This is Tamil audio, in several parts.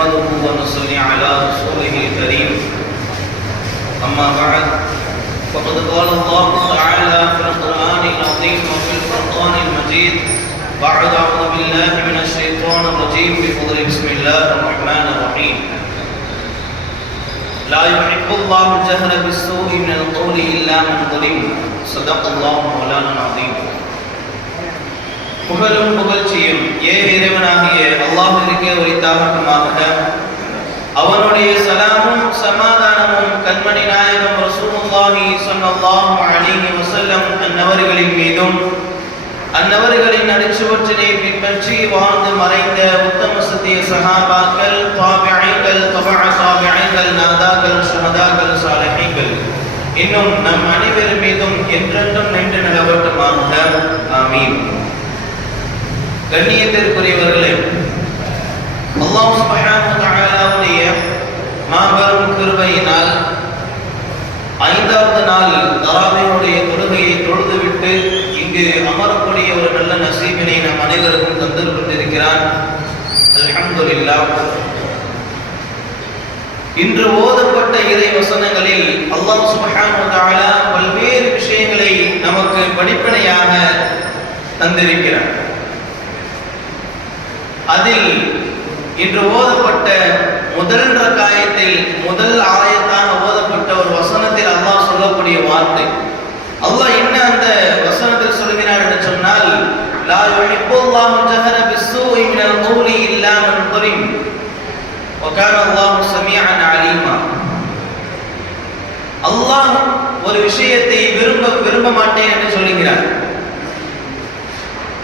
نحمده ونصلي على رسوله الكريم أما بعد فقد قال الله تعالى في القرآن العظيم وفي الفرقان المجيد بعد أعوذ بالله من الشيطان الرجيم بفضل بسم الله الرحمن الرحيم لا يحب الله الجهر بالسوء من القول إلا من ظلم صدق الله مولانا العظيم. புகழும் புகழ்ச்சியும் இறைவனாகிய அல்லாஹ்விற்கே உரித்தாகட்டுமாக. அவனுடைய சலாமும் சமாதானமும் கண்மணி நாயகம் ரசூலுல்லாஹி ஸல்லல்லாஹு அலைஹி வஸல்லம் அன்னவர்களின் மீதும் அன்னவர்களின் அடிச்சுவற்றினை பின்பற்றி வாழ்ந்து மறைந்த உத்தம சத்திய சஹாபாக்கள், தாபிஈன்கள், தபஅ தாபிஈன்கள், நாதாக்கள், ஷஹதாக்கள், சாலிஹீன்கள் இன்னும் நம் அனைவர் மீதும் என்றென்றும் நின்று நிலவட்டுமாக. ஆமீன். கண்ணியத்திற்குரியவர்களே, அல்லாஹ் சுப்ஹானஹு வ தஆலாவுடைய மாபெரும் கிருபையினால் 5வது நாள் தராவீஹுடைய தொழுகையை தொழுதுவிட்டு இங்கு அமரக்கூடிய ஒரு நல்ல நசீபினை நம் அனைவருக்கும் தந்து கொண்டிருக்கிறான். அல்ஹம்துலில்லாஹ். இன்று ஓதப்பட்ட இறை வசனங்களில் அல்லாஹ் சுப்ஹானஹு வ தஆலா பல்வேறு விஷயங்களை நமக்கு படிப்பினையாக தந்திருக்கிறார். அதில் இன்று ஓதப்பட்ட முதல் ரக்காயத்தில் முதல் ஆயத்தாக ஓதப்பட்ட ஒரு வசனத்தில் அல்லாஹ் சொல்லக்கூடிய வார்த்தை, அல்லாஹ் என்ன அந்த வசனத்தில் சொல்கிறார் என்று சொன்னால், லா யுஹிப்புல்லாஹு ஜஹர பிஸ்ஸூஇ மினல் கௌலி இல்லா மன் ظلم வகான அல்லாஹு ஸமீஅன் அலீமா. அல்லாஹ் ஒரு விஷயத்தை விரும்ப மாட்டேன் என்று சொல்கிறார்.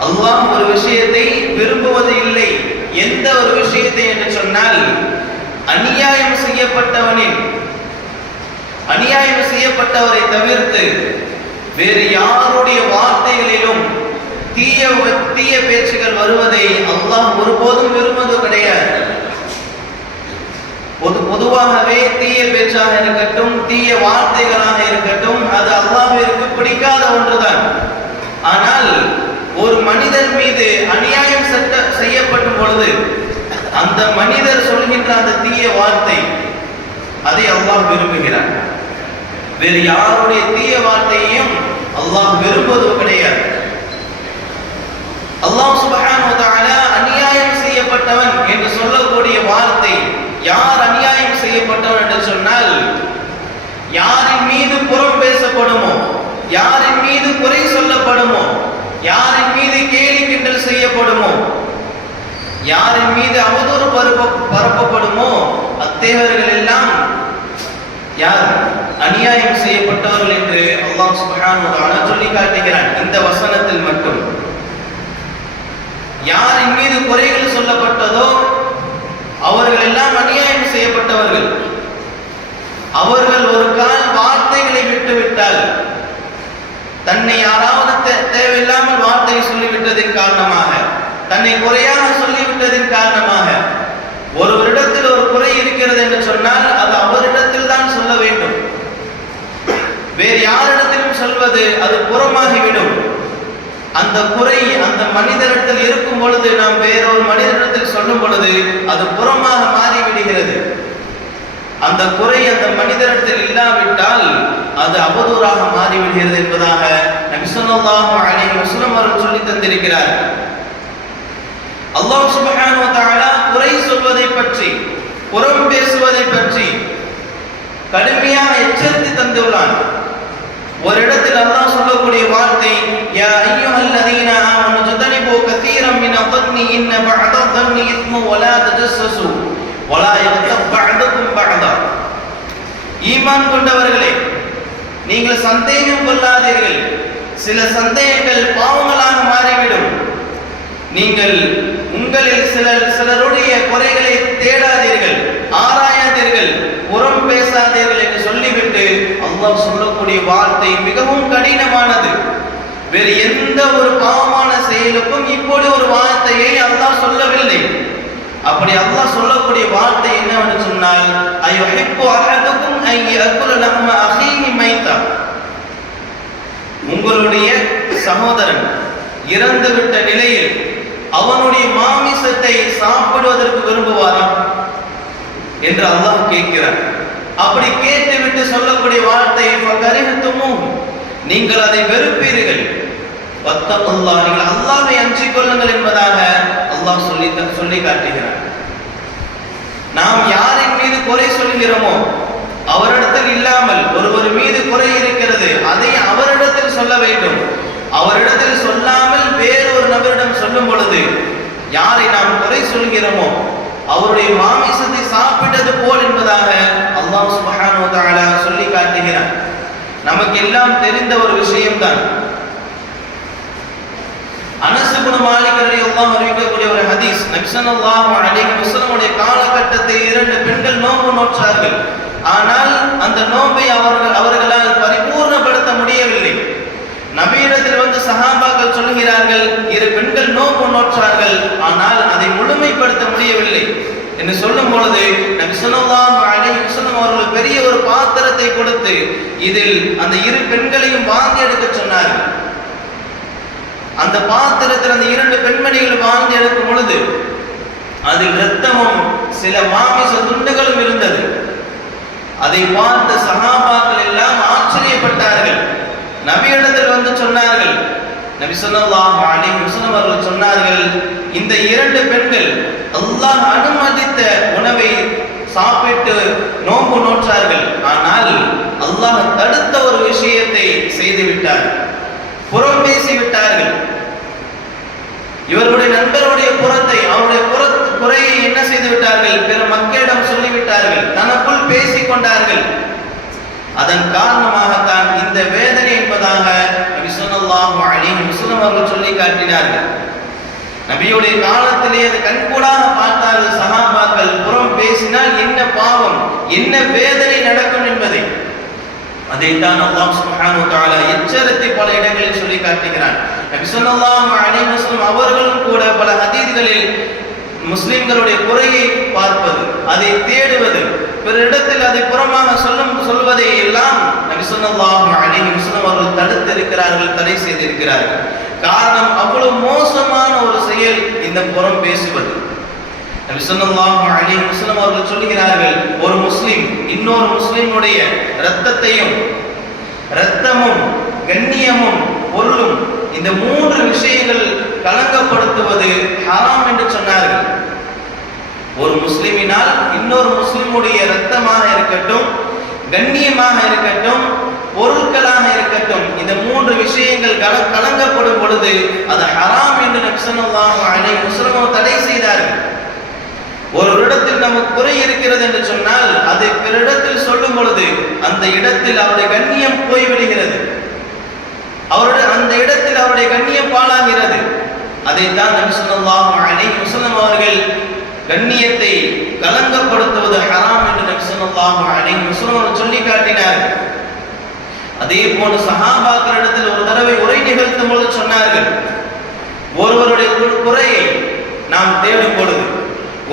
அல்லாஹ் ஒரு விஷயத்தை விரும்புவது இல்லை. எந்த ஒரு விஷயத்தை என்று சொன்னால், அநியாயம் செய்யப்பட்டவரை தவிர்த்து வேறு யாருடைய வார்த்தைகளிலும் தீய பேச்சுகள் வருவதை அல்லாஹ் ஒருபோதும் விரும்புவது கிடையாது. பொதுவாகவே தீய பேச்சாக இருக்கட்டும், தீய வார்த்தைகளாக இருக்கட்டும், அது அல்லாஹ்விற்கு பிடிக்காத ஒன்றுதான். ஆனால் ஒரு மனிதர் மீது அநியாயம் செய்யப்படும் பொழுது அந்த மனிதர் சொல்கின்ற அந்த தீய வார்த்தை, அதை அல்லாஹ் விரும்புகிறார். வேறு யாருடைய தீய வார்த்தையையும் அல்லாஹ் விரும்புவது கிடையாது. அல்லாஹ் சுப்ஹானஹு வ தஆலா அநியாயம் செய்யப்பட்டவன் என்று சொல்லக்கூடிய வார்த்தை, யார் அநியாயம் செய்யப்பட்டவன் என்று சொன்னால், யாரின் மீது புறம் பேசப்படுமோ, யாரின் மீது குறை சொல்லப்படுமோ, யாரின் மீது கேலி கிண்டல் செய்யப்படுமோ, யாரின் மீது அவதூறு பரப்பப்படுமோ, அத்தகையவர்கள் எல்லாம் யார் அநியாயம் செய்யப்பட்டவர்கள் என்று அல்லாஹ் சுப்ஹானஹு வ தஆலா சொல்லி காட்டுகிறான். இந்த வசனத்தில் மட்டும் யாரின் மீது குறைகள் சொல்லப்பட்டதோ அவர்கள் எல்லாம் அநியாயம் செய்யப்பட்டவர்கள். அவர்கள் ஒரு கால் வார்த்தைகளை விட்டுவிட்டால், தன்னை யாராவது தேவையில்லாமல் வார்த்தை சொல்லிவிட்டதின் காரணமாக, தன்னை குறையாக சொல்லிவிட்டதின் காரணமாக, ஒருவரிடத்தில் ஒரு குறை இருக்கிறது என்று சொன்னால் அது அவரிடத்தில் தான் சொல்ல வேண்டும். வேறு யாரிடத்திலும் சொல்வது அது புறமாகிவிடும். அந்த குறை அந்த மனிதரிடத்தில் இருக்கும் பொழுது நாம் வேறொரு மனிதரிடத்தில் சொல்லும் பொழுது அது புறமாக மாறிவிடுகிறது. அந்த குறை அந்த மனிதரிடத்தில் இல்லாவிட்டால் அது அவதூறாக மாறிவிடுகிறது என்பதாக நபி ஸல்லல்லாஹு அலைஹி வஸல்லம் அவர்கள் சொல்லி தந்திருக்கிறார். அல்லாஹ் சுப்ஹானஹு வ தஆலா குறை சொல்வதை பற்றி, புறம் பேசுவதை பற்றி கடுமையாக எச்சரித்து தந்துள்ளான். ஒரு இடத்தில் அல்லாஹ் சொல்லக்கூடிய வார்த்தை, யா அய்யுஹல்லதீன ஆமனு ஜதனிபு கஸீரம் மின ظنி இன்ன பஅத ظنி இஸ்மு வலா தஜஸ்ஸசு வலா யக்தப் பஅதுகும் பஅதா. ஈமான் கொண்டவர்களே, நீங்கள் சந்தேகம் கொள்ளாதீர்கள். சில சந்தேகங்கள் பாவங்களாக மாறிவிடும். நீங்கள் உங்களில் சிலருடைய குறைகளை தேடாதீர்கள், ஆராயாதீர்கள், புறம் பேசாதீர்கள் என்று சொல்லிவிட்டு அல்லாஹ் சொல்லக்கூடிய வார்த்தை மிகவும் கடினமானது. வேறு எந்த ஒரு பாவமான செயலுக்கும் இப்படி ஒரு வார்த்தையை அல்லாஹ் சொல்லவில்லை. அப்படி அல்லாஹ் சொல்லக்கூடிய வார்த்தை என்னவென்று சொன்னால், அய்யுஹிப்பு அஹதுக்கும் அன் யஅகுல லஹ்ம அஹீஹி மைத்தா. உங்களுடைய சகோதரன் இறந்துவிட்ட நிலையில் அவனுடைய மாமிசத்தை சாப்பிடுவதற்கு விரும்புவாரா? என்று அல்லாஹ் கேட்கிறார். அப்படி கேட்டுவிட்டு சொல்லக்கூடிய வார்த்தை நீங்கள் அதை வெறுப்பீர்கள், வத்தகுல்லாஹ் நீங்கள் அல்லாஹ்வை அஞ்சிக் கொள்ளுங்கள் என்பதாக அல்லாஹ் சொல்லி காட்டுகிறார். நாம் யாரின் மீது குறை சொல்கிறோமோ அவரிடத்தில் இல்லாமல் ஒருவர் மீது குறை இருக்கிறது, அதை அவரிடத்தில் சொல்ல வேண்டும். அவரிடத்தில் சொல்லாமல் வேறு ஒரு நபரிடம் சொல்லும் பொழுது யாரை நாம் குறை சொல்கிறோமோ அவருடைய மாமிசத்தை சாப்பிட்டது போல் என்பதாக அல்லாஹ் சுப்ஹானஹு வ தஆலா சொல்லி காட்டுகிறார். நமக்கு எல்லாம் தெரிந்த ஒரு விஷயம்தான். அனஸ் இப்னு மாலிக் ரலியல்லாஹு அன்ஹு அறிவிக்கக்கூடிய ஒரு ஹதீஸ், நபி ஸல்லல்லாஹு அலைஹி வஸல்லம் உடைய காலகட்டத்தில் 2 பெண்கள் நோன்பு நோற்றார்கள். ஆனால் அந்த நோன்பை அவர்களால் பரிபூர்ணப்படுத்த முடியவில்லை. நபியிடத்தில் வந்து சஹாபாக்கள் சொல்கிறார்கள், 2 பெண்கள் நோன்பு நோற்றார்கள், ஆனால் அதை முழுமைப்படுத்த முடியவில்லை என்று சொல்லும் பொழுது நபி ஸல்லல்லாஹு அலைஹி வஸல்லம் அவர்கள் பெரிய ஒரு பாத்திரத்தை கொடுத்து இதில் அந்த 2 பெண்களையும் வாந்தி எடுக்க சொன்னார்கள். அந்த பாத்திரத்தில் அந்த 2 பெண்மணிகள் வாந்தி எடுக்கும் பொழுது அதில் இரத்தமும் சில மாமிச துண்டுகளும் இருந்தது. அதை பார்த்த சஹாபாக்கள் எல்லாம் ஆச்சரியப்பட்டார்கள். நபியிடத்தில் வந்து சொன்னார்கள். நபி ஸல்லல்லாஹு அலைஹி வஸல்லம் அவர்கள் சொன்னார்கள், இந்த 2 பெண்கள் அல்லாஹ் அனுமதித்த உணவை சாப்பிட்டு நோன்பு நோற்றார்கள், ஆனால் அல்லாஹ் தடுத்த ஒரு விஷயத்தை செய்து விட்டார்கள், புறம் பேசி விட்டார்கள். இவர்களுடைய நண்பருடைய புறத்தை அவருடைய குறையை என்ன செய்து விட்டார்கள், பிற மக்களிடம் சொல்லிவிட்டார்கள், தனக்குள் பேசிக் கொண்டார்கள். அதன் காரணமாகத்தான் இந்த வேதனை என்பதாக நபி ஸல்லல்லாஹு அலைஹி வஸல்லம் அவர்கள் சொல்லி காட்டினார்கள். நபியுடைய காலத்திலே அது கண்கூடாக பார்த்தார்கள் சஹாபாக்கள். புறம் பேசினால் என்ன பாவம், என்ன வேதனை நடக்கும் என்பதை. அதைத்தான் அல்லாஹ் சுப்ஹானஹு வ தஆலா எச்சரித்து பல இடங்களில் சொல்லி காட்டுகிறான். நபி ஸல்லல்லாஹு அலைஹி வஸல்லம் அவர்களும் கூட பல ஹதீஸ்களில் முஸ்லிம்களுடைய குறையை பார்ப்பது, அதை தேடுவது, பிற இடத்தில் அதை புறமாக சொல்வதை எல்லாம் நபி ஸல்லல்லாஹு அலைஹி வஸல்லம் அவர்கள் தடுத்து இருக்கிறார்கள், தடை செய்திருக்கிறார்கள். காரணம், அவ்வளவு மோசமான ஒரு செயல் இந்த புறம் பேசுவது. நபி ஸல்லல்லாஹு அலைஹி வஸல்லம் அவர்கள் சொல்கிறார்கள், ஒரு முஸ்லிம் இன்னொரு முஸ்லிமுடைய இரத்தமும் கண்ணியமும் பொருளும் இந்த 3 விஷயங்கள் கலங்கப்படுத்துவது ஹராம் என்று சொன்னார்கள். ஒரு முஸ்லிமினால் இன்னொரு முஸ்லிமுடைய இரத்தமாக இருக்கட்டும், கண்ணியமாக இருக்கட்டும், பொருட்களாக இருக்கட்டும், இந்த 3 விஷயங்கள் கலங்கப்படும் பொழுது அது ஹராம் என்று நபி ஸல்லல்லாஹு அலைஹி வஸல்லம் தடை செய்தார்கள். ஒரு இடத்தில் நமக்கு குறை இருக்கிறது என்று சொன்னால் அதை பிற இடத்தில் சொல்லும் பொழுது அந்த இடத்தில் அவருடைய கண்ணியம் போய்விடுகிறது, அந்த இடத்தில் அவருடைய கண்ணியம் பாழாகிறது. அதைத்தான் நபி ஸல்லல்லாஹு அலைஹி வஸல்லம் அவர்கள் கண்ணியத்தை கலங்கப்படுத்துவது ஹராம் என்று நபி ஸல்லல்லாஹு அலைஹி வஸல்லம் சொல்லி காட்டினார்கள். அதே போன்று சஹாபாக்களிடத்தில் ஒரு தடவை உரை நிகழ்த்தும் பொழுது சொன்னார்கள், ஒருவருடைய குறையை நாம் தேடும் பொழுது,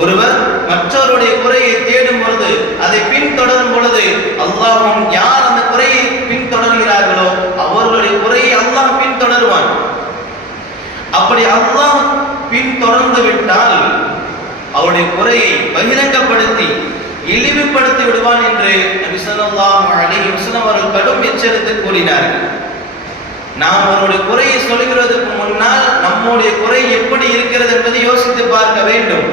ஒருவர் மற்றவருடைய குறையை தேடும் பொழுது, அதை பின்தொடரும் பொழுது அல்லாஹ்வும் யார் அந்த குறையை பின்தொடர்கிறார்களோ அவர்களுடைய குறையை அல்லாஹ் பின்தொடருவான். அப்படி அல்லாஹ் பின்தொடர்ந்து விட்டால் அவருடைய குறையை பகிரங்கப்படுத்தி இழிவுபடுத்தி விடுவான் என்று நபி ஸல்லல்லாஹு அலைஹி வஸல்லம் அவர்கள் கடும் எச்சரித்து கூறினார்கள். நாம் அவருடைய குறையை சொல்கிறதுக்கு முன்னால் நம்முடைய குறை எப்படி இருக்கிறது என்பதை யோசித்து பார்க்க வேண்டும்.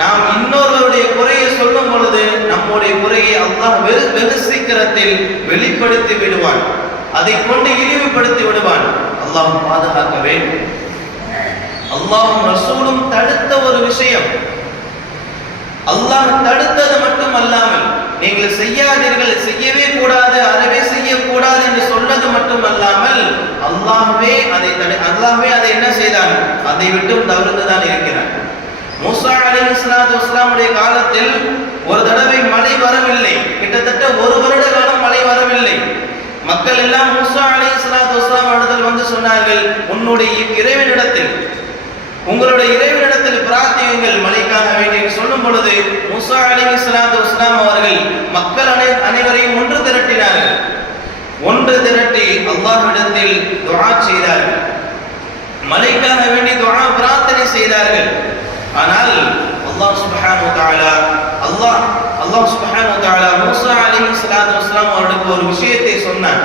நாம் இன்னொருவருடைய குறையை சொல்லும் பொழுது நம்முடைய குறையை அல்லாஹ் வெகு சீக்கிரத்தில் வெளிப்படுத்தி விடுவான், அதை கொண்டு இழிவுபடுத்தி விடுவான். அல்லாஹ் பாதுகாக்க வேண்டும். அல்லாஹ்வும் ரசூலும் தடுத்த ஒரு விஷயம், அல்லாஹ் தடுத்தது மட்டுமல்லாமல் நீங்கள் செய்யாதீர்கள், செய்யவே கூடாது, அறவே செய்யக்கூடாது என்று சொன்னது மட்டுமல்லாமல் அல்லாஹ்வே அதை என்ன செய்தான், அதை விட்டும் தவிர்த்துதான் இருக்கிறான். மூசா அலைஹிஸ்ஸலாத்து வஸ்ஸலாமுடைய காலத்தில் ஒரு தடவை மழை வரவில்லை, கிட்டத்தட்ட 1 வருட காலம் மழை வரவில்லை. மக்கள் எல்லாம் மூசா அலைஹிஸ்ஸலாத்து வஸ்ஸலாம் இடத்தில் வந்து சொன்னார்கள், உங்களுடைய இறைவனிடத்தில் பிரார்த்தியுங்கள் மழைக்காக வேண்டி சொல்லும் பொழுது மூசா அலைஹிஸ்ஸலாத்து வஸ்ஸலாம் அவர்கள் மக்கள் அனைவரையும் ஒன்று திரட்டினார்கள். ஒன்று திரட்டி அல்லாஹ்விடத்தில் துஆ செய்தார்கள், மழைக்காக வேண்டி துஆ பிரார்த்தனை செய்தார்கள். ஆனால் அல்லாஹ் சுப்ஹானஹு வ தஆலா அல்லாஹ் சுப்ஹானஹு வ தஆலா மூஸா அலைஹிஸ்ஸலாத்து வஸ்ஸலாம் அவர்களுக்கு ஒரு விஷயத்தை சொன்னார்.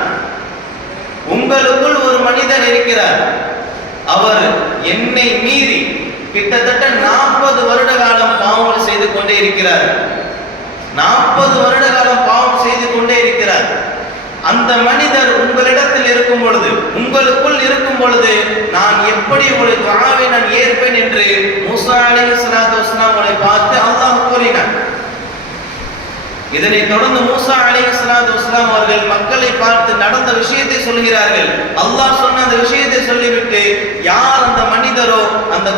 உங்களுக்குள் ஒரு மனிதர் இருக்கிறார், அவர் என்னை மீறி கிட்டத்தட்ட 40 வருட காலம் பாவங்கள் செய்து கொண்டே இருக்கிறார். 40 வருட காலம் பாவம் செய்து கொண்டே இருக்கிறார். அந்த மனிதர் உங்களிடத்தில் இருக்கும் பொழுது, உங்களுக்குள் இருக்கும் பொழுது, நான் எப்படி உங்களுடைய துஆவை நான் ஏற்பேன் என்று மூஸா அலைஹிஸ்ஸலாத்து வஸ்ஸலாம் அவரை பார்த்து அல்லாஹ் கூறினார். இதனை தொடர்ந்து மூஸா அலைஹிஸ்ஸலாத்து வஸ்ஸலாம் அவர்கள் மக்களை பார்த்து நடந்த விஷயத்தை சொல்கிறார்கள். அல்லாஹ் சொன்ன அந்த விஷயத்தை சொல்லிவிட்டு, யார் அந்த மனிதரோ இந்த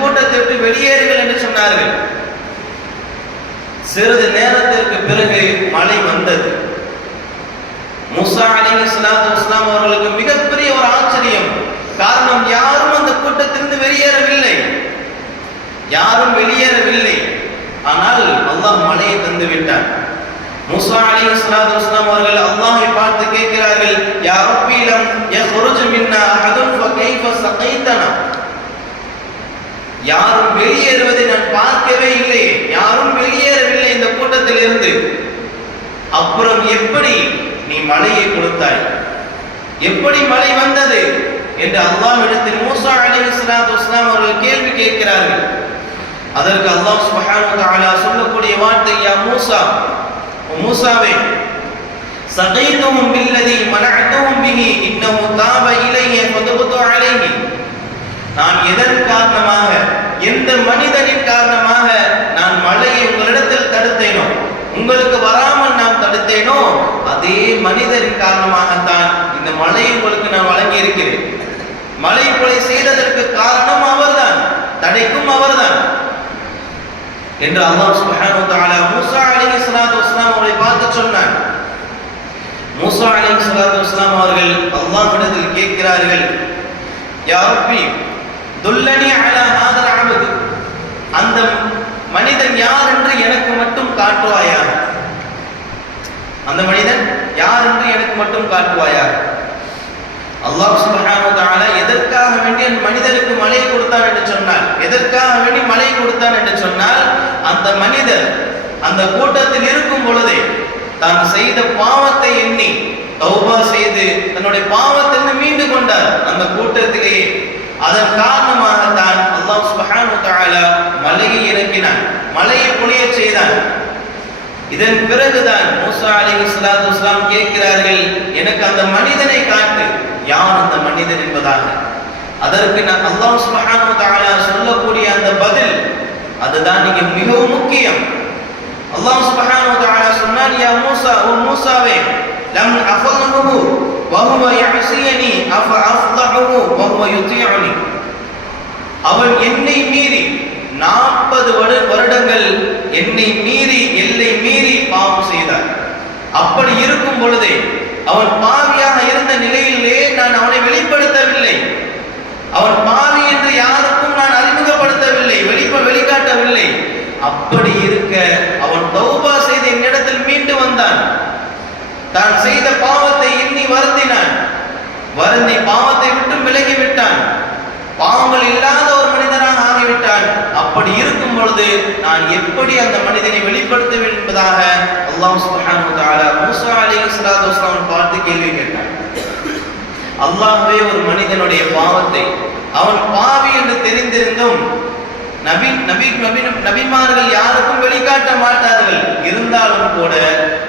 கூட்டத்தை விட்டு வெளியேறுங்கள் என்று சொன்னார்கள். சிறிது நேரத்திற்கு பிறகு மழை வந்தது. மூஸா அலைஹிஸ்ஸலாத்து வஸ்ஸலாம் அவர்களுக்கு மிகப்பெரிய ஒரு ஆச்சரியம். காரணம், யாரும் அந்த கூட்டத்திலிருந்து வெளியேறவில்லை, யாரும் வெளியேறவில்லை. ஆனால் அல்லாஹ் மழையை தந்து விட்டார். மூஸா அலைஹிஸ்ஸலாத்து வஸ்ஸலாம் அவர்கள் அல்லாஹ்வை பார்த்து கேட்கிறார்கள், யா ரப்பி லம் யஹ்ருஜ் மின்னா அஹதுன் ஃபகைஃப ஸகைதனா. யாரும் வெளியேறுவதை நான் பார்க்கவே இல்லை, யாரும் வெளியேறவில்லை இந்த கூட்டத்தில் இருந்து. அப்புறம் எப்படி நீ மழையை கொடுத்தாய், எப்படி மழை வந்தது என்று அல்லாஹ்விடத்தில் மூஸா அலைஹிஸ்ஸலாத்து வஸ்ஸலாம் அவர்கள் கேள்வி கேட்கிறார்கள். அதற்கு அல்லாஹ் சுப்ஹானஹு வ தஆலா சொல்லக்கூடிய வார்த்தை, யா மூஸா, மூஸாவே, சகைதுஹும் பில்லதி மனஅதுஹும் பிஹி இன்னஹு தாப இலைய ஃபதுபது அலைஹி. நான் எதன் காரணமாக, எந்த மனிதனின் காரணமாக நான் மழையை உங்களிடத்தில் தடுத்தேனோ, உங்களுக்கு வராமல் நான் தடுத்தேனோ, அதே மனிதரின் காரணமாகத்தான் இந்த மழை உங்களுக்கு நான் வழங்கி இருக்கிறேன். மழை கொலை செய்ததற்கு காரணம் அவர்தான், தடைக்கும் அவர்தான் என்று அல்லாஹ் சுப்ஹானஹு வ தஆலா மூஸா அலைஹிஸ்ஸலாத்து வஸ்ஸலாம் அவர்களை பார்த்து சொன்னார். மூஸா அலைஹிஸ்ஸலாத்து வஸ்ஸலாம் அவர்கள் அல்லாஹ்விடத்தில் கேட்கிறார்கள், யா ரப்பி துல்லனி அலா ஹாதல் அப்த். அந்த மனிதன் யார் என்று எனக்கு மட்டும் காட்டுவாயா, அந்த மனிதன் யார் என்று எனக்கு மட்டும் காட்டுவாயா. அல்லாஹ் சுப்ஹானஹு வ தஆலா எதற்காக வேண்டி அந்த மனிதருக்கு மழை கொடுத்தான் என்று சொன்னால், எதற்காக வேண்டி மழை கொடுத்தான் என்று சொன்னால், அந்த மனிதர் அந்த கூட்டத்தில் இருக்கும் பொழுதே தான் செய்த பாவத்தை எண்ணி தௌபா செய்து தன்னுடைய பாவத்திலிருந்து மீண்டு கொண்டார் அந்த கூட்டத்திலேயே. அதன் காரணமாகத்தான் அல்லாஹ் சுப்ஹானஹு வ தஆலா மழையை இறக்கினான், மழையை பொழியச் செய்தான். இதன் பிறகுதான் மூஸா அலைஹிஸ்ஸலாத்து வஸ்ஸலாம் கேட்கிறார்கள், எனக்கு அந்த மனிதனை காட்டு, யார் அந்த மனிதன் என்பதாக. அதற்கு அல்லாஹ் சுப்ஹானஹு வ தஆலா சொல்லக்கூடிய அந்த பதில், அதுதான் இங்கே மிகவும் முக்கியம். அல்லாஹ் சுப்ஹானஹு வ தஆலா சொன்னார், யா மூஸா, ஓ மூஸாவே, லம் அஃதஹு வஹுவ யஸியனி அஃப அஃதஹு வஹுவ யுதீஉனி. அவன் என்னை மீறி 40 வருடங்கள் என்னை மீறி, எல்லை மீறி பாவம் செய்தார். அப்படி இருக்கும் பொழுதே, அவன் பாவியாக இருந்த நிலையிலே நான் அவனை வெளிப்படுத்தவில்லை, அவன் பாவி என்று யாருக்கும் நான் அறிமுகப்படுத்தவில்லை, வெளிக்காட்டவில்லை. அப்படி இருக்க அவன் தௌபா செய்து என்னிடத்தில் மீண்டு வந்தான். தான் செய்த பாவத்தை எண்ணி வருந்தினான், வருந்தி பாவத்தை விட்டு விலகி விட்டான், பாவங்கள் இல்லாத ஒரு மனிதனாக ஆகிவிட்டான். அப்படி இருக்கும் பொழுது நான் எப்படி அந்த மனிதனை வெளிப்படுத்துவேன் என்பதாக அல்லாஹ் சுப்ஹானஹு வ தஆலா மூஸா அலைஹிஸ்ஸலாத்து வஸ்ஸலாம் பார்த்து கேள்வி கேட்டான். அல்லாஹ்வே ஒரு மனிதனுடைய பாவத்தை, அவன் பாவி என்று தெரிந்திருந்தும் நபிமார்கள் யாருக்கும் வெளிக்காட்ட மாட்டார்கள். இருந்தாலும் கூட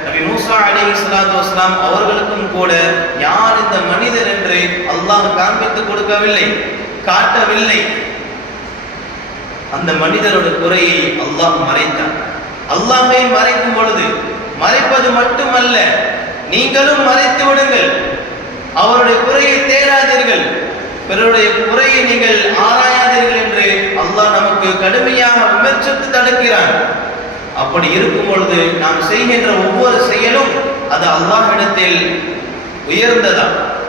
நபி மூஸா அலைஹிஸ்ஸலாத்து வஸ்ஸலாம் அவர்களுக்கும் கூட யார் இந்த மனிதர் என்று அல்லாஹ் காண்பித்து கொடுக்கவில்லை, காட்டவில்லை. அந்த மனிதரோட குறையை அல்லாஹ் மறைத்தான். அல்லாஹ்வை மறைக்கும் பொழுது, மறைப்பது மட்டுமல்ல, நீங்களும் மறைத்து விடுங்கள். அவருடைய குறையை தேடாதீர்கள், பிறருடைய குறையை நீங்கள் ஆராயாதீர்கள் என்று அல்லாஹ் நமக்கு கடுமையாக விமர்சித்து தடுக்கிறான். அப்படி இருக்கும் பொழுது நாம் செய்கின்ற ஒவ்வொரு செயலும் அது அல்லாஹ்விடத்தில் உயர்ந்ததா,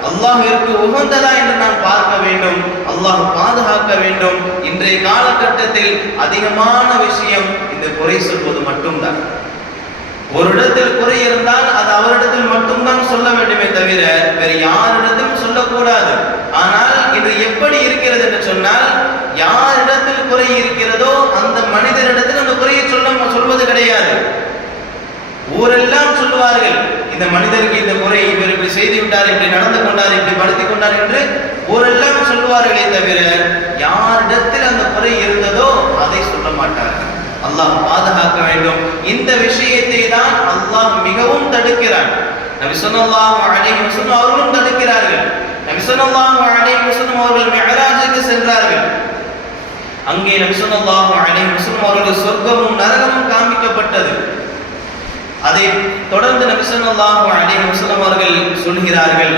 அல்லாஹ்விற்கு உகந்ததா என்று நாம் பார்க்க வேண்டும், அல்லாஹ் பாதுகாக்க வேண்டும். இன்றைய காலகட்டத்தில் அதிகமான விஷயம் இந்த குறை சொல்வது மட்டும்தான். ஒரு இடத்தில் குறை இருந்தால் அது அவரிடத்தில் மட்டும்தான் சொல்ல வேண்டுமே தவிர வேறு யாரிடத்திலும் சொல்லக்கூடாது. ஆனால் இன்று எப்படி இருக்கிறது என்று சொன்னால், யாரிடத்தில் குறை இருக்கிறதோ அந்த மனிதனிடத்தில் அந்த குறையை சொல்வது கிடையாது. செய்தார், இப்படி நடந்து கொண்டார், இப்படி படுத்திக் கொண்டார் என்று ஊரெல்லாம் சொல்லுவார்களே தவிர யாரிடத்தில் அந்த குறை இருந்ததோ அதை சொல்ல மாட்டார்கள். அல்லாஹ் பாதுகாக்க வேண்டும். இந்த விஷயத்தை தான் அல்லாஹ் மிகவும் தடுக்கிறான். நபி ஸல்லல்லாஹு அலைஹி வஸல்லம் அவர்களும் தடுக்கிறார்கள். நபி ஸல்லல்லாஹு அலைஹி வஸல்லம் அவர்கள் மிஅராஜுக்கு சென்றார்கள். அங்கே நபி ஸல்லல்லாஹு அலைஹி வஸல்லம் அவர்களுக்கு சொர்க்கமும் நரகமும் காண்பிக்கப்பட்டது. அதை தொடர்ந்து நபி ஸல்லல்லாஹு அலைஹி வஸல்லம் அவர்கள் சொல்கிறார்கள்,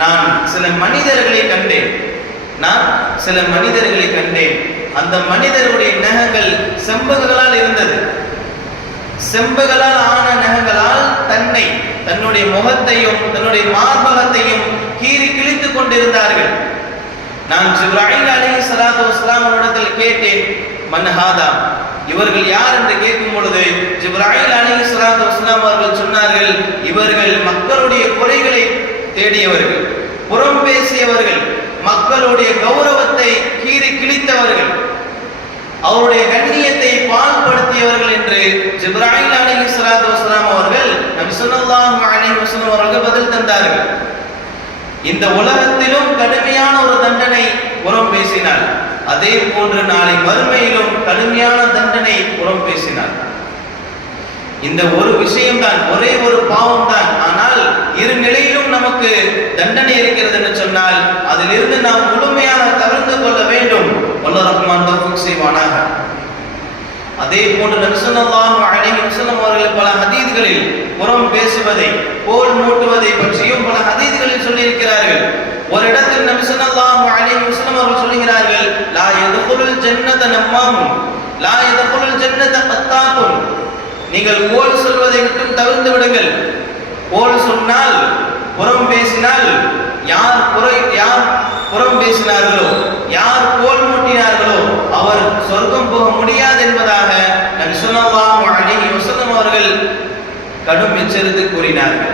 நான் சில மனிதர்களை கண்டேன். அந்த மனிதருடைய நகங்கள் செம்புகளால் இருந்தது. செம்புகளால் ஆன நகங்களால் தன்னுடைய முகத்தையும் தன்னுடைய மார்பகத்தையும் கீறி கிழித்துக் கொண்டிருந்தார்கள். நான் ஜிப்ராயில் அலைஹிஸ்ஸலாத்து வஸ்ஸலாம் அவரிடத்தில் கேட்டேன், மன் ஹாதா, இவர்கள் யார் என்று கேட்கும் பொழுது ஜிப்ராயில் அலைஹிஸ்ஸலாத்து வஸ்ஸலாம் அவர்கள் சொன்னார்கள், இவர்கள் மக்களுடைய குறைகளை தேடியவர்கள், புறம் பேசியவர்கள், மக்களுடைய கௌரவத்தை கீறி கிழித்தவர்கள், அவருடைய கண்ணியத்தை பாழ்படுத்தியவர்கள் என்று ஜிப்ராயில் அலைஹிஸ்ஸலாத்து வஸ்ஸலாம் அவர்கள் நபி ஸல்லல்லாஹு அலைஹி வஸல்லம் அவர்கள் பதில் தந்தார்கள். இந்த உலகத்திலும் கடுமையான ஒரு தண்டனை புறம் பேசினார், அதே போன்று நாளை மறுமையிலும் கடுமையான தண்டனை புறம் பேசினார். இந்த ஒரு விஷயம்தான், ஒரே ஒரு பாவம் தான். ஆனால் இரு நிலையிலும் நமக்கு தண்டனை இருக்கிறது என்று சொன்னால் அதிலிருந்து நாம் முழுமையாக தவிர்த்து கொள்ள வேண்டும். வல்லர் ரஹ்மான் தௌஃபீக் செய்வானாக. அதே போன்று நபி ஸல்லல்லாஹு அலைஹி வஸல்லம் அவர்கள் பல ஹதீஸ்களில் புறம் பேசுவதை, கோல் மூட்டுவதை பற்றியும் பல ஹதீஸ்களில் சொல்லி இருக்கிறார்கள். ஒரு இடத்தில் நபி ஸல்லல்லாஹு அலைஹி வஸல்லம் அவர்கள் சொல்கிறார்கள், லா யதுகுலுல் ஜன்னத நம்மாமுன் லா யதுகுலுல் ஜன்னத கத்தாத்துன், நீங்கள் கோல் சொல்வதை மட்டும் தவிர்த்து விடுங்கள். கோல் சொன்னால், புறம் பேசினால், யார் புறம் பேசினார்களோ, யார் கோல் மூட்டினார்களோ அவர் சொர்க்கம் போக முடியாது என்பதாக நபி ஸல்லல்லாஹு அலைஹி வஸல்லம் அவர்கள் கடும் எச்சரித்து கூறினார்கள்.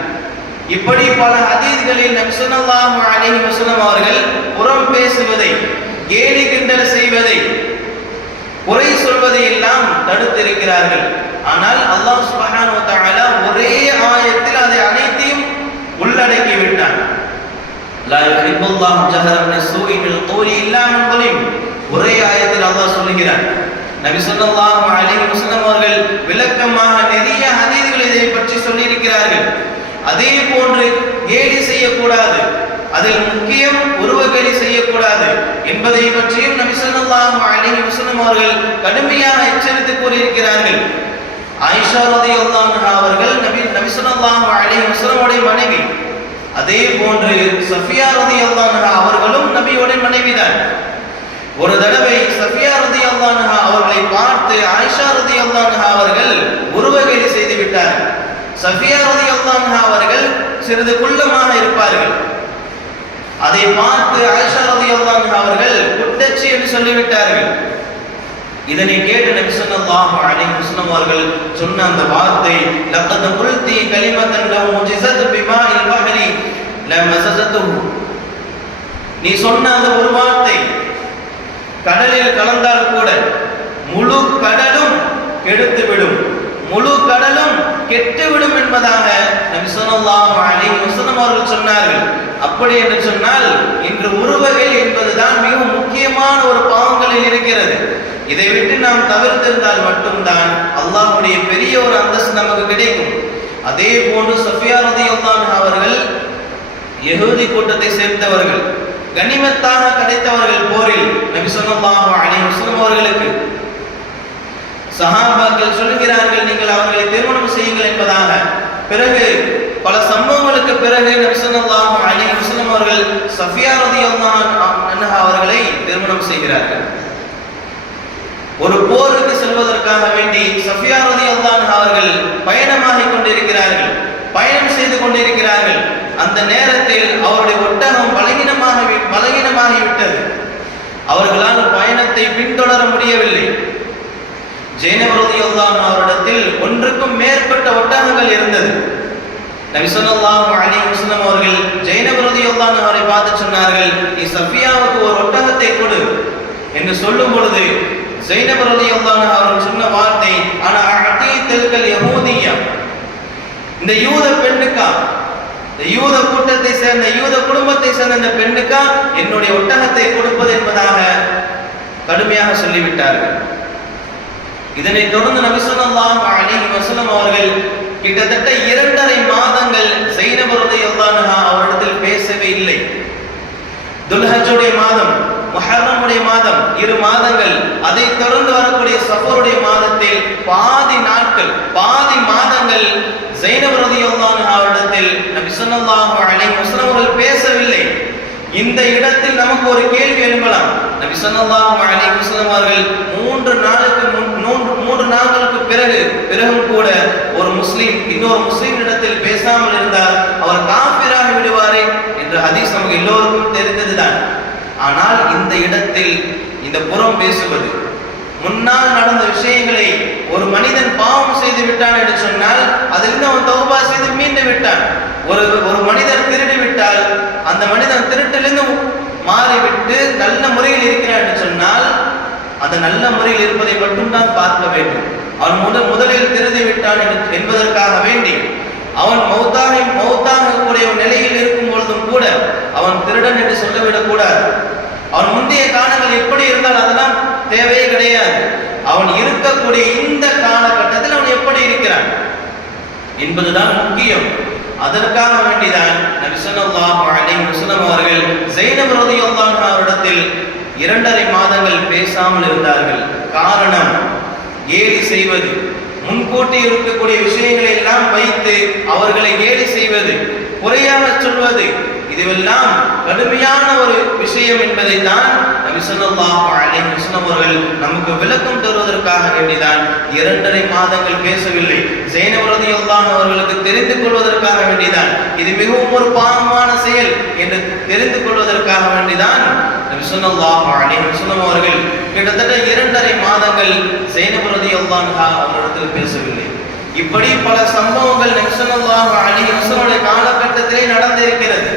இப்படி பல ஹதீஸ்களில் நபி ஸல்லல்லாஹு அலைஹி வஸல்லம் அவர்கள் புறம் பேசுவதை, கேலி கிண்டல் செய்வதை, குறை சொல்வதை எல்லாம் தடுத்திருக்கிறார்கள். ஆனால் அல்லாஹ் சுப்ஹானஹு வ தஆலா ஒரே ஆயத்தில் அதை அனைத்தையும் உள்ளடக்கி விட்டான். லா யுஹிப்புல்லாஹு ஜஹர மின ஸூஇ பில் கௌலி இல்லா மின் ஸலீம். ஒரே ஆயத்தில் அல்லாஹ் சொல்கிறான். நபி ஸல்லல்லாஹு அலைஹி வஸல்லம் அவர்கள் விளக்கமாக நிறைய ஹதீஸ்களை இதை பற்றி சொல்லி இருக்கிறார்கள். அதே போன்று கேலி செய்யக்கூடாது, அதில் முக்கியம் உருவகேலி செய்யக்கூடாது என்பதை பற்றியும் நபி ஸல்லல்லாஹு அலைஹி வஸல்லம் அவர்கள் கடுமையாக எச்சரித்து கூறியிருக்கிறார்கள். ஆயிஷா ரலியல்லாஹு அன்ஹா அவர்கள் நபி ஸல்லல்லாஹு அலைஹி வஸல்லம் உடைய மனைவி. அதே போன்று சஃபியா ரலியல்லாஹு அன்ஹா அவர்களும் நபியோட மனைவிதான். ஒரு தடவை சஃபியா ரலியல்லாஹு அன்ஹா அவர்களை பார்த்து ஆயிஷா ரலியல்லாஹு அன்ஹா அவர்கள் உருவகேலி செய்து விட்டார்கள். சஃபியா ரலியல்லாஹு அன்ஹா அவர்கள் சிறிது குள்ளமாக இருப்பார்கள். அதை பார்த்து ஆயிஷா ரலியல்லாஹு அன்ஹா அவர்கள் குட்டச்சி என்று சொல்லிவிட்டார்கள். இதனை கேட்டு நபி ஸல்லல்லாஹு அலைஹி வஸல்லம் அவர்கள் சொன்ன அந்த வார்த்தை, லக்கத் குல்தி கலிமத்தன் லவ் முஜிஸத் பிமாஇல் பஹரி லமஸஸதுஹு, நீ சொன்ன அந்த ஒரு வார்த்தை கடலில் கலந்தால் கூட முழு கடலும் கெடுத்துவிடும், முழு கடலும் கெட்டுவிடும் என்பதாக நபி ஸல்லல்லாஹு அலைஹி வஸல்லம் அவர்கள் சொன்னார்கள். அப்படி என்று சொன்னால் இன்று உருவகேலி என்பதுதான் மிகவும் முக்கியமான ஒரு பாவங்களில் இருக்கிறது. இதை விட்டு நாம் தவிர்த்திருந்தால் மட்டும்தான் அல்லாஹ்வுடைய பெரிய ஒரு அந்தஸ்து நமக்கு கிடைக்கும். அதே போன்று சஃபியா ரலியல்லாஹு அன்ஹா அவர்கள் யஹூதி கூட்டத்தை சேர்ந்தவர்கள், கனிமத்தாக கிடைத்தவர்கள். போரில் நபி ஸல்லல்லாஹு அலைஹி வஸல்லம் அவர்களுக்கு சஹாபாக்கள் சொல்கிறார்கள், நீங்கள் அவர்களை திருமணம் செய்யுங்கள் என்பதாக. பிறகு பல சம்பவங்களுக்கு பிறகு நபி ஸல்லல்லாஹு அலைஹி வஸல்லம் அவர்கள் சஃபியா ரலியல்லாஹு அன்ஹா அவர்களை திருமணம் செய்கிறார்கள். ஒரு போருக்கு செல்வதற்காக வேண்டி சஃபியா ரலியல்லாஹு அன்ஹா அவர்கள் பயணமாகிக் கொண்டிருக்கிறார்கள், பயணம் செய்து கொண்டிருக்கிறார்கள். அந்த நேரத்தில் அவருடைய ஒட்டகம் பலகீனமாகிவிட்டது. அவர்களால் பயணத்தை பின்தொடர முடியவில்லை. ஜெய்னப் ரலியல்லாஹு அன்ஹா அவரிடத்தில் ஒன்றுக்கும் மேற்பட்ட ஒட்டகங்கள் இருந்தது. நபி ஸல்லல்லாஹு அலைஹி வஸல்லம் அவர்கள் ஜெய்னப் ரலியல்லாஹு அன்ஹா அவரை பார்த்து சொன்னார்கள், நீ சஃபியாவுக்கு ஒரு ஒட்டகத்தை கொடு என்று சொல்லும் பொழுது ஜெய்னப் ரலியல்லாஹு அன்ஹா அவர்கள் சொன்ன வார்த்தை, அனா அஅதீதுல் யஹூதிய்யா, இந்த யூத பெண்ணுக்கா, இந்த யூத கூட்டத்தை சேர்ந்த யூத குடும்பத்தை சேர்ந்த இந்த பெண்ணுக்கா என்னுடைய ஒட்டகத்தை கொடுப்பது என்பதாக கடுமையாக சொல்லிவிட்டார்கள். இதனை தொடர்ந்து நபி ஸல்லல்லாஹு அலைஹி வஸல்லம் அவர்கள் கிட்டத்தட்ட 2.5 மாதங்கள் ஸைனப் ரலியல்லாஹு அன்ஹா அவரிடத்தில் பேசவே இல்லை. துல்ஹஜ்ஜுடைய மாதம், முஹர்ரமுடைய மாதம் 2 மாதங்கள், அதை தொடர்ந்து வரக்கூடிய சஃபருடைய மாதத்தில் பாதி நாட்கள், பாதி மாதங்கள் ஸைனப் ரலியல்லாஹு அன்ஹா அவரிடத்தில் நபி ஸல்லல்லாஹு அலைஹி வஸல்லம் அவர்கள் பேசவில்லை. இந்த இடத்தில் நமக்கு ஒரு கேள்வி எழும்பலாம். நபி ஸல்லல்லாஹு அலைஹி வஸல்லம் அவர்கள் 3 நாட்களுக்கு பிறகும் கூட ஒரு முஸ்லிம் இன்னொரு முஸ்லிம் இடத்தில் பேசாமல் இருந்தால் அவர் காஃபிராகி விடுவாரே என்ற ஹதீஸ் நமக்கு எல்லோருக்கும் தெரிந்ததுதான். ஆனால் இந்த இடத்தில் இந்த புறம் பேசுவது, முன்னால் நடந்த விஷயங்களை ஒரு மனிதன் பாவம் செய்து விட்டான் என்று சொன்னால் அதிலிருந்து அவன் தௌபா செய்து மீண்டு விட்டான். ஒரு மனிதர் திருடி விட்டால் அந்த மனிதன் திருட்டிலிருந்து மாறிவிட்டு நல்ல முறையில் இருக்கிறான் என்று சொன்னால் அந்த நல்ல முறையில் இருப்பதை மட்டும்தான் பார்க்க வேண்டும். அவன் முதலில் திருடி விட்டான் என்பதற்காக வேண்டி அவன் மௌத்தாகக்கூடிய நிலையில் இருக்கும் பொழுதும் கூட அவன் திருடன் என்று சொல்லிவிடக் கூடாது. அவன் முந்தைய காலங்கள் எப்படி இருந்தால் அதெல்லாம் தேவையே கிடையாது. அவன் இருக்கக்கூடிய இந்த காலகட்டத்தில் அவன் எப்படி இருக்கிறான் என்பதுதான் முக்கியம். அதற்காக வேண்டிதான் நபி ஸல்லல்லாஹு அலைஹி வஸல்லம் அவர்கள் ஸைனப் ரலியல்லாஹு அன்ஹா அவரிடத்தில் 2.5 மாதங்கள் பேசாமல் இருந்தார்கள். காரணம், கேலி செய்வது, முன்கூட்டி இருக்கக்கூடிய விஷயங்களை எல்லாம் வைத்து அவர்களை கேலி செய்வது, குறையாக சொல்வது, இதுவெல்லாம் கடுமையான ஒரு விஷயம் என்பதை தான் நபி ஸல்லல்லாஹு அலைஹி வஸல்லம் அவர்கள் நமக்கு விளக்கம் தருவதற்காக வேண்டிதான் 2.5 மாதங்கள் பேசவில்லை. ஸைனப் ரலியல்லாஹு அவர்களுக்கு தெரிந்து கொள்வதற்காக வேண்டிதான், இது மிகவும் ஒரு பாவமான செயல் என்று தெரிந்து கொள்வதற்காக வேண்டிதான் நபி ஸல்லல்லாஹு அலைஹி வஸல்லம் அவர்கள் கிட்டத்தட்ட 2.5 மாதங்கள் ஸைனப் ரலியல்லாஹு அவர்களிடத்தில் பேசவில்லை. இப்படி பல சம்பவங்கள் நபி ஸல்லல்லாஹு அலைஹி வஸல்லம் காலகட்டத்திலே நடந்திருக்கிறது.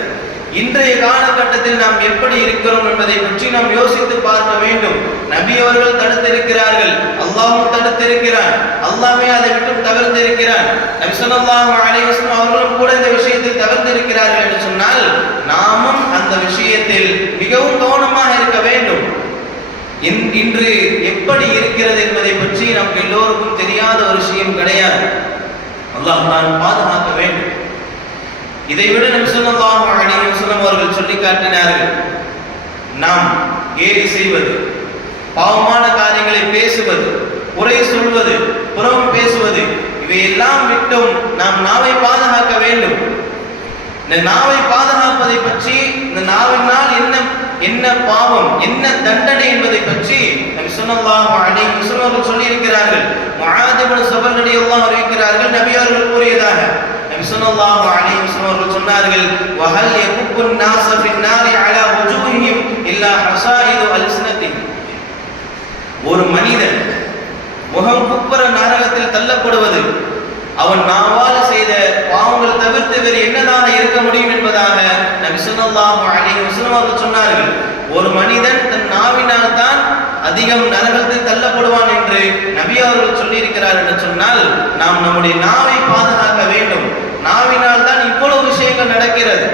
இன்றைய காலகட்டத்தில் நாம் எப்படி இருக்கிறோம் என்பதை பற்றி நாம் யோசித்து பார்க்க வேண்டும். நபி அவர்கள் தடுத்திருக்கிறார்கள், அல்லாஹ் தடுத்திருக்கிறான், அல்லாஹ்வே அதை விட்டு தவிர்த்திருக்கிறான். நபி ஸல்லல்லாஹு அலைஹி வஸல்லம் அவர்களும் கூட இந்த விஷயத்தில் தவிர்த்திருக்கிறார்கள் என்று சொன்னால் நாமும் அந்த விஷயத்தில் மிகவும் கவனமாக இருக்க வேண்டும். இன்று எப்படி இருக்கிறது என்பதை பற்றி நமக்கு எல்லோருக்கும் தெரியாத ஒரு விஷயம் கிடையாது. அல்லாஹ் தான் பாதுகாக்க வேண்டும். இதைவிட நபி ஸல்லல்லாஹு அலைஹி வஸல்லம் அவர்கள் சொல்லி காட்டினார்கள், நாம் கேலி செய்வது, பாவமான காரியங்களை பேசுவது, குறை சொல்வது, புறம் பேசுவது, இவையெல்லாம் விட்டும் நாம் நாவை பாதுகாக்க வேண்டும். இந்த நாவை பாதுகாப்பதை பற்றி, இந்த நாவினால் என்ன பாவம், என்ன தண்டனை என்பதை பற்றி நபி ஸல்லல்லாஹு அலைஹி வஸல்லம் அவர்கள் சொல்லி இருக்கிறார்கள். முஆத் இப்னு ஸபல் ரலியல்லாஹு அன்ஹு இருக்கிறார்கள், நபி அவர்கள் கூறியதாக நபி ஸல்லல்லாஹு அலைஹி வஸல்லம் அவர்கள் சொன்னார்கள், வஹல் யகுப்புன் நாஸ ஃபின்னாரி அலா வுஜூஹிஹிம் இல்லா ஹஸாயிது அல்ஸனதிஹிம். ஒரு மனிதன் முகம் குப்புற நரகத்தில் தள்ளப்படுவது அவன் நாவால் செய்த பாவங்கள் தவிர்த்து வேறு என்னதாக இருக்க முடியும் என்பதாக நபி ஸல்லல்லாஹு அலைஹி வஸல்லம் அவர்கள் சொன்னார்கள். ஒரு மனிதன் தன் நாவினால் தான் அதிகம் நரகத்தில் தள்ளப்படுவான் என்று நபி அவர்கள் சொல்லி இருக்கிறார் என்று சொன்னால் நாம் நம்முடைய நாவை பாதுகாக்க வேண்டும். நாவினால் தான் இவ்வளவு விஷயங்கள் நடக்கிறது.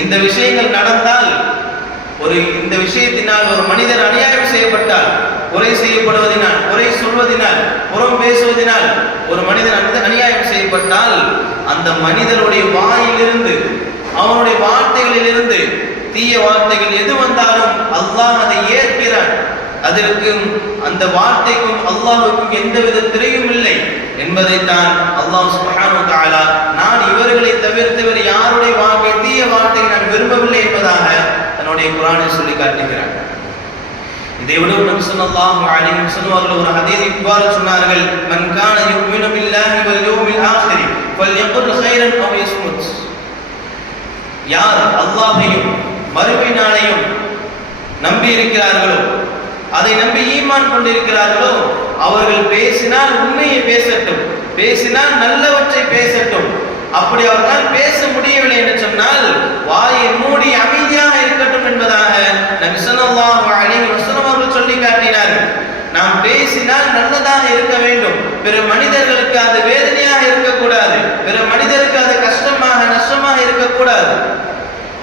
இந்த விஷயங்கள் நடந்தால், இந்த விஷயத்தினால் ஒரு மனிதர் அநியாயம் செய்யப்பட்டால், குறை செய்யப்படுவதனால், குறை சொல்வதனால், புறம் பேசுவதனால் ஒரு மனிதன் அநியாயம் செய்யப்பட்டால் அந்த மனிதனுடைய வாயிலிருந்து, அவனுடைய வார்த்தைகளிலிருந்து தீய வார்த்தைகள் எது வந்தாலும் அல்லாஹ் அதை ஏற்கிறான். அதற்கும் அந்த வார்த்தைக்கும் அல்லாஹ்வுக்கும் எந்தவித திரையும் இல்லை என்பதைத்தான் அல்லாஹ் சுப்ஹானஹு வ தஆலா நான் இவர்களை தவிர்த்தவர் யாருடைய தீய வார்த்தையை நான் விரும்பவில்லை என்பதாக தன்னுடைய குர்ஆனில் சொல்லி காட்டுகிறார். இதை விட நபி ஸல்லல்லாஹு அலைஹி வஸல்லம் அவர்கள் ஒரு ஹதீஸ் இவ்வாறு சொன்னார்கள், மன் கான யுமினு பில்லாஹி வல் யௌமில் ஆখির ஃபல்யகுல் கைரன் அவ் யஸ்முத். யார் அல்லாஹ்வையும் மறுமை நாளையும் நம்பி இருக்கிறார்களோ, அதை நம்பி ஈமான் கொண்டிருக்கிறார்களோ அவர்கள் பேசினால் உண்மையை பேசட்டும், பேசினால் நல்லவற்றை பேசட்டும். அப்படி அவர்களால் பேச முடியவில்லை என்று சொன்னால் வாயை மூடி அமைதியாக இருக்கட்டும் என்பதாக நபி ஸல்லல்லாஹு அலைஹி வஸல்லம் அவர்கள் சொல்லி காட்டினார்கள். நாம் பேசினால் நல்லதாக இருக்க வேண்டும். பிற மனிதர்களுக்கு அது வேதனையாக இருக்கக்கூடாது, பிற மனிதருக்கு அது கஷ்டமாக நஷ்டமாக இருக்கக்கூடாது.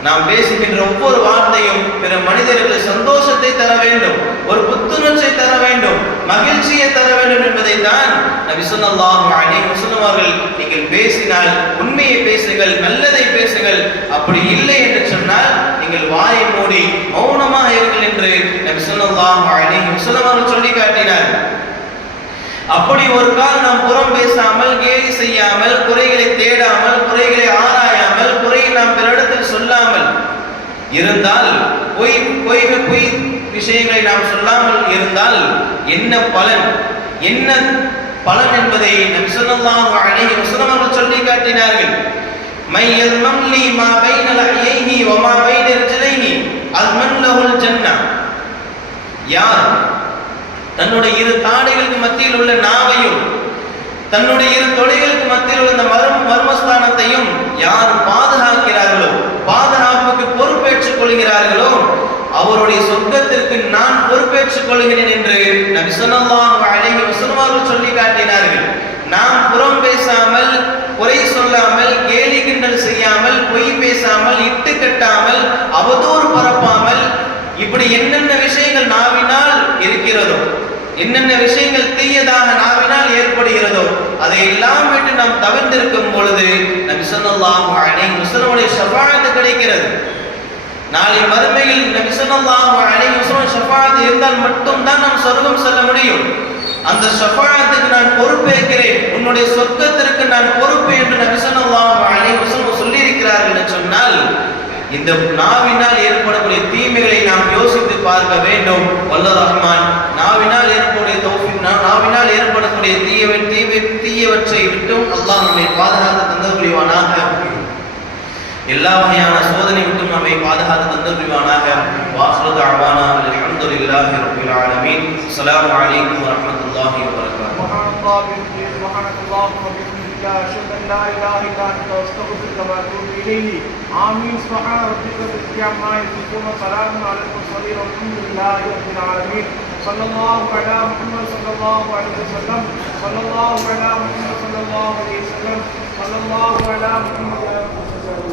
நாம் பேசுகின்ற ஒவ்வொரு வார்த்தையும் பிற மனிதர்களுக்கு சந்தோஷத்தை தர வேண்டும், ஒரு புத்துணர்ச்சியை தர வேண்டும், மகிழ்ச்சியை தர வேண்டும் என்பதை தான் நபி ஸல்லல்லாஹு அலைஹி வஸல்லம் அவர்கள் நீங்கள் பேசினால் உண்மையை பேசுங்கள், நல்லதை பேசுங்கள், அப்படி இல்லை என்று சொன்னால் நீங்கள் வாயை மூடி மௌனமாக இருங்கள் என்று நபி ஸல்லல்லாஹு அலைஹி வஸல்லம் அவர்கள் சொல்லி காட்டினார். அப்படி ஒரு கால் நாம் புறம் பேசாமல், கேலி செய்யாமல், குறைகளை தேடாமல், குறைகளை ஆராயாமல், குறையை நாம் பிறரிடத்தில் சொல்லாமல் இருந்தால், பொய் விஷயங்களை நாம் சொல்லாமல் இருந்தால் என்ன பலன் என்பதை நபி ஸல்லல்லாஹு அலைஹி வஸல்லம் அவர்கள் சொல்லி காட்டினார்கள். மை யல்மம்லி மா பைன லஹ்யைஹி வ மா பைன ரிஜ்லைஹி அத்மன் லஹுல் ஜன்னah. யார் தன்னுடைய இரு தாடைகளுக்கு மத்தியில் உள்ள நாவையும் தன்னுடைய இரு தொடைகளுக்கு மத்தியில் உள்ள இந்த மர்மஸ்தானத்தையும் யார் பாதுகாக்கிறார்களோ, பாதுகாப்புக்கு பொறுப்பேற்றுக் கொள்கிறார்களோ, அவருடைய சொர்க்கத்திற்கு நான் பொறுப்பேற்றுக் கொள்கிறேன் என்று நபி ஸல்லல்லாஹு அலைஹி வஸல்லம் அவர்கள் சொல்லி காட்டினார்கள். நாம் புறம் பேசாமல், குறை சொல்லாமல், கேலி கிண்டல் செய்யாமல், பொய் பேசாமல், இட்டு கட்டாமல், அவதூறு பரப்பாமல், இப்படி என்னென்ன விஷயங்கள் நாவினால் இருக்கிறதோ, என்னென்ன விஷயங்கள் தீயதாக நாவினால் ஏற்படுகிறதோ அதை எல்லாம் விட்டு நாம் தவிர்த்திருக்கும் பொழுது நபி ஸல்லல்லாஹு அலைஹி வஸல்லம் ஷஃபாஅத் கிடைக்கிறது. நாளை மறுமையில் நபி ஸல்லல்லாஹு அலைஹி வஸல்லம் ஷஃபாஅத் இருந்தால் மட்டும் தான் நாம் சொர்க்கம் செல்ல முடியும். அந்த ஷஃபாஅத்துக்கு நான் பொறுப்பேற்கிறேன், உன்னுடைய சொர்க்கத்திற்கு நான் பொறுப்பு என்று நபி ஸல்லல்லாஹு அலைஹி வஸல்லம் சொல்லி இருக்கிறார்கள் என்று சொன்னால், இந்த நாவினால் ஏற்படக்கூடிய தீமைகளை நாம் யோசித்து பார்க்க வேண்டும். வல்லர் ரஹ்மான் நாவினால் ஏற்படக்கூடிய தௌஃபீக், நாவினால் ஏற்படக்கூடிய தீயவற்றை விட்டும் அல்லாஹ் நம்மை பாதுகாத்து தந்தல் புரிவானாக. எல்லா வகையான சோதனை விட்டும் நம்மை பாதுகாத்து தந்தல் புரிவானாக. வாஹிரு தஅவானா அல்ஹம்துலில்லாஹி ரப்பில் ஆலமீன். அஸ்ஸலாமு அலைக்கும் வரஹ்மத்துல்லாஹி வபரகாத்துஹு. أشهد أن لا إله إلا أنت أستغفرك وأتوب إليه. آمين. سبحان ربك رب العزة عما يصفون وسلام على المرسلين والحمد لله رب العالمين. صلى الله على محمد صلى الله عليه وسلم. صلى الله على محمد صلى الله عليه وسلم. صلى الله على محمد.